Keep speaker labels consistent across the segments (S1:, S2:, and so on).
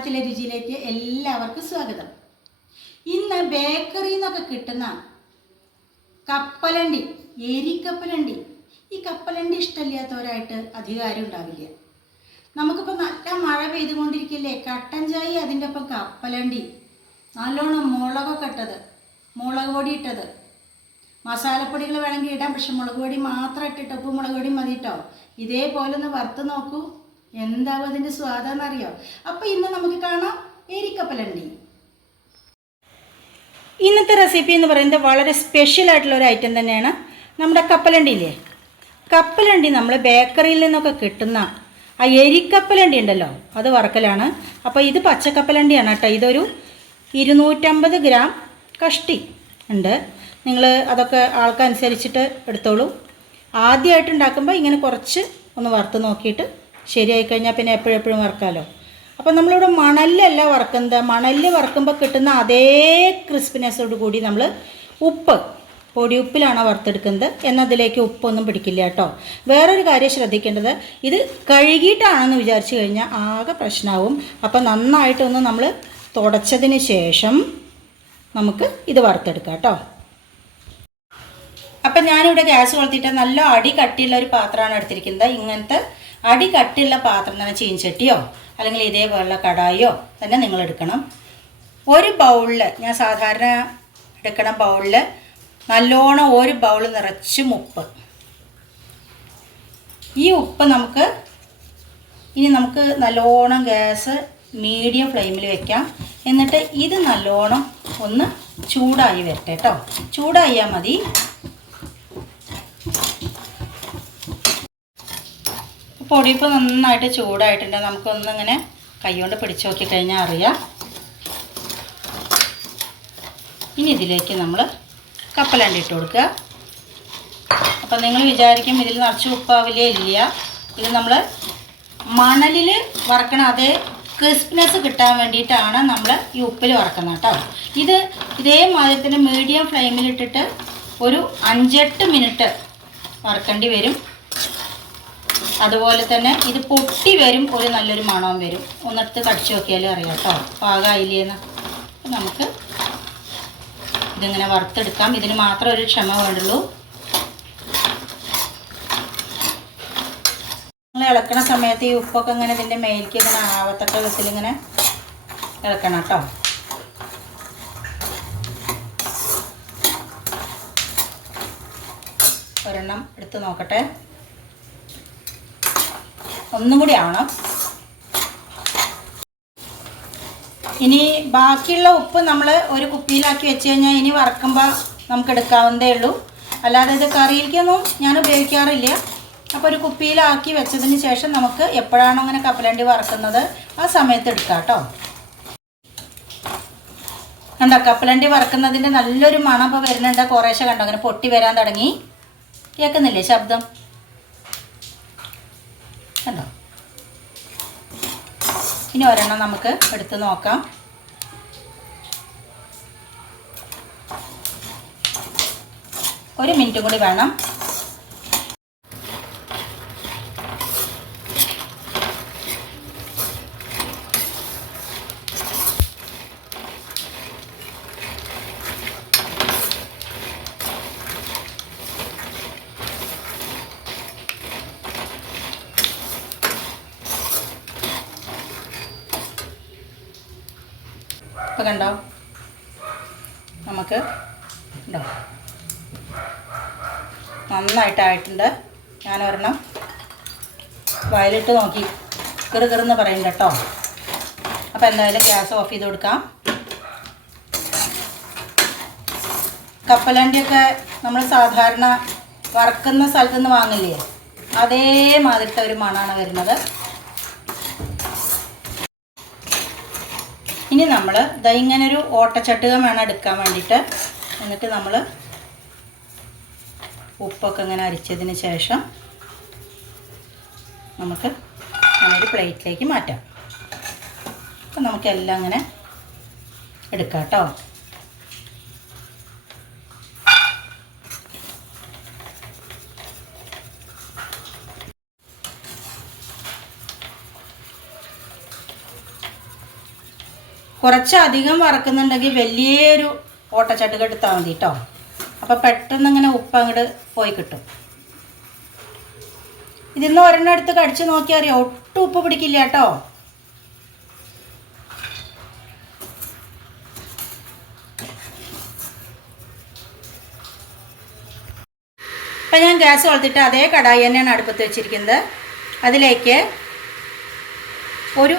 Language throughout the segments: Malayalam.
S1: ഓണത്തിലെ രുചിയിലേക്ക് എല്ലാവർക്കും സ്വാഗതം. ഇന്ന് ബേക്കറിയിൽ നിന്നൊക്കെ കിട്ടുന്ന കപ്പലണ്ടി എരിക്കപ്പലണ്ടി. ഈ കപ്പലണ്ടി ഇഷ്ടമില്ലാത്തവരായിട്ട് അധികാരം ഉണ്ടാവില്ല. നമുക്കിപ്പോൾ നല്ല മഴ പെയ്തുകൊണ്ടിരിക്കില്ലേ? കട്ടൻ ചായ അതിന്റെ ഒപ്പം കപ്പലണ്ടി. നല്ലോണം മുളകൊക്കെ ഇട്ടത് മുളക് പൊടി ഇട്ടത്. മസാലപ്പൊടികൾ വേണമെങ്കിൽ ഇടാം പക്ഷെ മുളക് പൊടി മാത്രം ഇട്ടിട്ട് ഉപ്പ് മുളക് പൊടി മതി ഇതേപോലെ ഒന്ന് വറുത്ത് നോക്കൂ. എന്താവും അതിന്റെ അറിയോ? അപ്പോൾ ഇന്ന് നമുക്ക് കാണാം എരിക്കപ്പലണ്ടി ഇന്നത്തെ റെസിപ്പി എന്ന് പറയുന്നത് വളരെ സ്പെഷ്യൽ ആയിട്ടുള്ള ഒരു ഐറ്റം തന്നെയാണ് നമ്മുടെ കപ്പലണ്ടി ഇല്ലേ കപ്പലണ്ടി നമ്മൾ ബേക്കറിയിൽ നിന്നൊക്കെ കിട്ടുന്ന ആ എരിക്കപ്പലണ്ടി ഉണ്ടല്ലോ അത് വറക്കലാണ്. അപ്പോൾ ഇത് പച്ചക്കപ്പലണ്ടിയാണ് കേട്ടോ. ഇതൊരു ഇരുന്നൂറ്റമ്പത് ഗ്രാം കഷ്ടി ഉണ്ട്. നിങ്ങൾ അതൊക്കെ ആൾക്കനുസരിച്ചിട്ട് എടുത്തോളൂ. ആദ്യമായിട്ട് ഉണ്ടാക്കുമ്പോൾ ഇങ്ങനെ കുറച്ച് ഒന്ന് വറുത്ത് നോക്കിയിട്ട് ശരിയായി കഴിഞ്ഞാൽ പിന്നെ എപ്പോഴെപ്പോഴും വറക്കാമല്ലോ അപ്പോൾ നമ്മളിവിടെ മണലല്ല വറക്കുന്നത്. മണലിൽ വറക്കുമ്പോൾ കിട്ടുന്ന അതേ ക്രിസ്പിനെസ്സോട് കൂടി നമ്മൾ ഉപ്പ് പൊടി ഉപ്പിലാണ് വറുത്തെടുക്കുന്നത് എന്നതിലേക്ക് ഉപ്പൊന്നും പിടിക്കില്ല കേട്ടോ. വേറൊരു കാര്യം ശ്രദ്ധിക്കേണ്ടത് ഇത് കഴുകിയിട്ടാണെന്ന് വിചാരിച്ചു കഴിഞ്ഞാൽ ആകെ പ്രശ്നമാവും അപ്പോൾ നന്നായിട്ടൊന്ന് നമ്മൾ തുടച്ചതിന് ശേഷം നമുക്ക് ഇത് വറുത്തെടുക്കാം കേട്ടോ. അപ്പം ഞാനിവിടെ ഗ്യാസ് കൊളുത്തിയിട്ട് നല്ല അടി കട്ടിയുള്ള ഒരു പാത്രമാണ് എടുത്തിരിക്കുന്നത്. ഇങ്ങനത്തെ അടി കട്ടിയുള്ള പാത്രം തന്നെ ചീൻചട്ടിയോ അല്ലെങ്കിൽ ഇതേപോലുള്ള കടായിയോ തന്നെ നിങ്ങൾ എടുക്കണം. ഒരു ബൗളിൽ ഞാൻ സാധാരണ എടുക്കണ ബൗളിൽ നല്ലോണം ഒരു ബൗൾ നിറച്ച് ഉപ്പ്. ഈ ഉപ്പ് നമുക്ക് ഇനി നമുക്ക് നല്ലോണം ഗ്യാസ് മീഡിയം ഫ്ലെയിമിൽ വെക്കാം. എന്നിട്ട് ഇത് നല്ലോണം ഒന്ന് ചൂടായി വരട്ടെ കേട്ടോ ചൂടായാൽ മതി. പൊടി ഇപ്പോൾ നന്നായിട്ട് ചൂടായിട്ടുണ്ട്. നമുക്കൊന്നിങ്ങനെ കൈകൊണ്ട് പിടിച്ചു നോക്കി കഴിഞ്ഞാൽ അറിയാം. ഇനി ഇതിലേക്ക് നമ്മൾ കപ്പലണ്ടി ഇട്ട് കൊടുക്കുക. അപ്പം നിങ്ങൾ വിചാരിക്കും ഇതിൽ നിറച്ച് ഉപ്പാവില്ലേ ഇല്ല. ഇത് നമ്മൾ മണലിൽ വറക്കണ അതേ ക്രിസ്പിനെസ് കിട്ടാൻ വേണ്ടിയിട്ടാണ് നമ്മൾ ഈ ഉപ്പിൽ വറക്കുന്നത് കേട്ടോ. ഇത് ഇതേമാതിരി തന്നെ മീഡിയം ഫ്ലെയിമിലിട്ടിട്ട് ഒരു അഞ്ചെട്ട് മിനിറ്റ് വറക്കേണ്ടി വരും. അതുപോലെ തന്നെ ഇത് പൊട്ടി വരും ഒരു നല്ലൊരു മണവും വരും. ഒന്നെടുത്ത് കടിച്ചു നോക്കിയാലും അറിയാം കേട്ടോ. പാകമായില്ലേന്ന് അപ്പം നമുക്ക് ഇതിങ്ങനെ വറുത്തെടുക്കാം. ഇതിന് മാത്രം ഒരു ക്ഷമ വേണ്ടുള്ളൂ. നമ്മൾ ഇളക്കണ സമയത്ത് ഈ ഉപ്പൊക്കെ ഇങ്ങനെ ഇതിന്റെ മേലേക്ക് ഇങ്ങനെ ആവത്തക്ക വിധത്തിൽ ഇങ്ങനെ ഇളക്കണം കേട്ടോ. ഒരെണ്ണം എടുത്ത് നോക്കട്ടെ. ഒന്നും കൂടി ആവണം ഇനി ബാക്കിയുള്ള ഉപ്പ് നമ്മൾ ഒരു കുപ്പിയിലാക്കി വെച്ച് കഴിഞ്ഞാൽ ഇനി വറക്കുമ്പോൾ നമുക്ക് എടുക്കാവുന്നതേ ഉള്ളൂ. അല്ലാതെ ഇത് കറിയിലേക്കൊന്നും ഞാൻ ഉപയോഗിക്കാറില്ല. അപ്പോൾ ഒരു കുപ്പിയിലാക്കി വെച്ചതിന് ശേഷം നമുക്ക് എപ്പോഴാണോ അങ്ങനെ കപ്പലണ്ടി വറക്കുന്നത് ആ സമയത്ത് എടുക്കാം കേട്ടോ കണ്ടോ കപ്പലണ്ടി വറക്കുന്നതിന്റെ നല്ലൊരു മണം ഇപ്പോൾ വരുന്നുണ്ട്. കുറേശ്ശെ കണ്ടോ അങ്ങനെ പൊട്ടി വരാൻ തുടങ്ങി. കേൾക്കുന്നില്ലേ ശബ്ദം? കണ്ടോ? ഇനി ഒരെണ്ണം നമുക്ക് എടുത്ത് നോക്കാം. ഒരു മിനിറ്റ് കൂടി വേണം. ഇപ്പം കണ്ടോ? നമുക്ക് ഉണ്ടോ? നന്നായിട്ടായിട്ടുണ്ട്. ഞാൻ ഒരെണ്ണം വയലിട്ട് നോക്കി. കിറു കെറുന്ന് പറയും കേട്ടോ. അപ്പോൾ എന്തായാലും ഗ്യാസ് ഓഫ് ചെയ്ത് കൊടുക്കാം. കപ്പലണ്ടിയൊക്കെ നമ്മൾ സാധാരണ വറക്കുന്ന സ്ഥലത്തുനിന്ന് വാങ്ങില്ലേ? അതേമാതിരത്തെ ഒരു മണമാണ് വരുന്നത്. ഇനി നമ്മൾ ഇങ്ങനെ ഒരു ഓട്ടച്ചട്ടുകം വേണം എടുക്കാൻ വേണ്ടിയിട്ട്. എന്നിട്ട് നമ്മൾ ഉപ്പൊക്കെ ഇങ്ങനെ അരിച്ചതിന് ശേഷം നമുക്ക് അങ്ങനൊരു പ്ലേറ്റിലേക്ക് മാറ്റാം. അപ്പം നമുക്കെല്ലാം അങ്ങനെ എടുക്കാം കേട്ടോ കുറച്ചധികം വറക്കുന്നുണ്ടെങ്കിൽ വലിയൊരു ഓട്ടച്ചട്ടുക എടുത്താൽ മതി കേട്ടോ അപ്പോൾ പെട്ടെന്ന് ഇങ്ങനെ ഉപ്പ് അങ്ങോട്ട് പോയി കിട്ടും. ഇതിന്ന് ഒരെണ്ണം എടുത്ത് കടിച്ചു നോക്കിയാൽ അറിയാം? ഒട്ടും ഉപ്പ് പിടിക്കില്ല കേട്ടോ അപ്പം ഞാൻ ഗ്യാസ് കൊളുത്തിട്ട് അതേ കടായി തന്നെയാണ് അടുപ്പത്ത് വെച്ചിരിക്കുന്നത്. അതിലേക്ക് ഒരു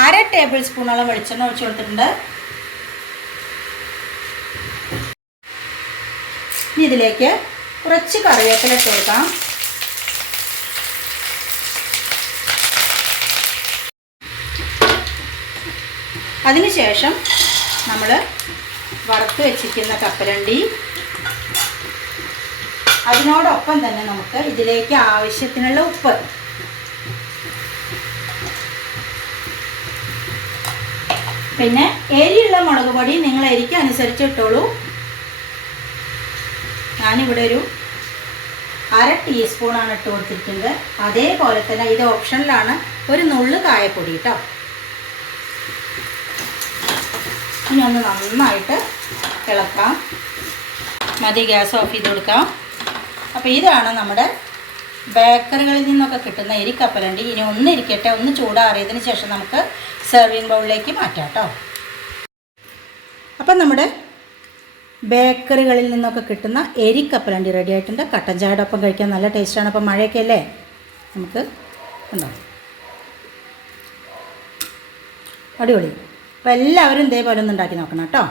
S1: അര ടേബിൾ സ്പൂണോളം വെളിച്ചെണ്ണ ഒഴിച്ചു കൊടുത്തിട്ടുണ്ട്. ഇനി ഇതിലേക്ക് കുറച്ച് കറിവേപ്പില ഇട്ട് കൊടുക്കാം. അതിനുശേഷം നമ്മൾ വറുത്ത് വെച്ചിരിക്കുന്ന കപ്പലണ്ടി. അതിനോടൊപ്പം തന്നെ നമുക്ക് ഇതിലേക്ക് ആവശ്യത്തിനുള്ള ഉപ്പ് പിന്നെ എരിയുള്ള മുളക് പൊടി നിങ്ങൾ എരിക്ക് അനുസരിച്ച് ഇട്ടോളൂ ഞാനിവിടെ ഒരു അര ടീസ്പൂണാണ് ഇട്ട് കൊടുത്തിരിക്കുന്നത് അതേപോലെ തന്നെ ഇത് ഓപ്ഷനിലാണ് ഒരു നുള്ളു കായപ്പൊടി കേട്ടോ ഇനി ഒന്ന് നന്നായിട്ട് ഇളക്കാം. മതി ഗ്യാസ് ഓഫ് ചെയ്ത് കൊടുക്കാം. അപ്പോൾ ഇതാണ് നമ്മുടെ ബേക്കറികളിൽ നിന്നൊക്കെ കിട്ടുന്ന എരിക്കപ്പലണ്ടി ഇനി ഒന്ന് ഇരിക്കട്ടെ ഒന്ന് ചൂടാറിയതിന് ശേഷം നമുക്ക് സെർവിങ് ബൗളിലേക്ക് മാറ്റാം കേട്ടോ അപ്പം നമ്മുടെ ബേക്കറികളിൽ നിന്നൊക്കെ കിട്ടുന്ന എരിക്കപ്പലണ്ടി റെഡി ആയിട്ടുണ്ട്. കട്ടൻ ചായയുടെ ഒപ്പം കഴിക്കാൻ നല്ല ടേസ്റ്റാണ് അപ്പം മഴയൊക്കെ അല്ലേ? നമുക്ക് ഉണ്ടോ? അടിപൊളി. അപ്പോൾ എല്ലാവരും ഇതേപോലെ ഒന്ന് ഉണ്ടാക്കി നോക്കണം കേട്ടോ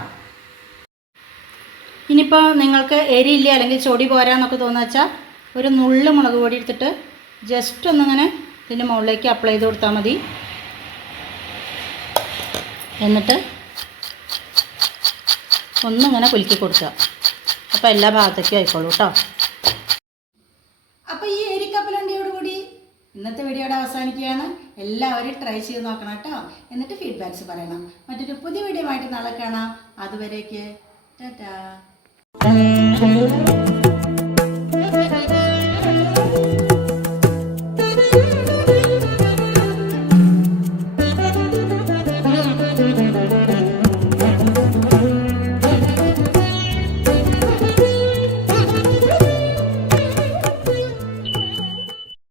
S1: ഇനിയിപ്പോൾ നിങ്ങൾക്ക് എരിയില്ല അല്ലെങ്കിൽ ചൊടി പോരാന്നൊക്കെ തോന്നുക വെച്ചാൽ ഒരു നുള്ള് മുളക് പൊടി എടുത്തിട്ട് ജസ്റ്റ് ഒന്നിങ്ങനെ ഇതിന്റെ മുകളിലേക്ക് അപ്ലൈ ചെയ്ത് കൊടുത്താൽ മതി. എന്നിട്ട് ഒന്നിങ്ങനെ കുലുക്കി കൊടുക്കുക. അപ്പോൾ എല്ലാ ഭാഗത്തേക്കും ആയിക്കോളൂ കേട്ടോ അപ്പോൾ ഈ എരിക്കപ്പലണ്ടിയോട് കൂടി ഇന്നത്തെ വീഡിയോയുടെ അവസാനിക്കുകയാണ്. എല്ലാവരും ട്രൈ ചെയ്ത് നോക്കണം കേട്ടോ എന്നിട്ട് ഫീഡ്ബാക്ക്സ് പറയണം. മറ്റൊരു പുതിയ വീഡിയോ ആയിട്ട് നാളെ കാണാം. അതുവരേക്ക് ടാറ്റാ.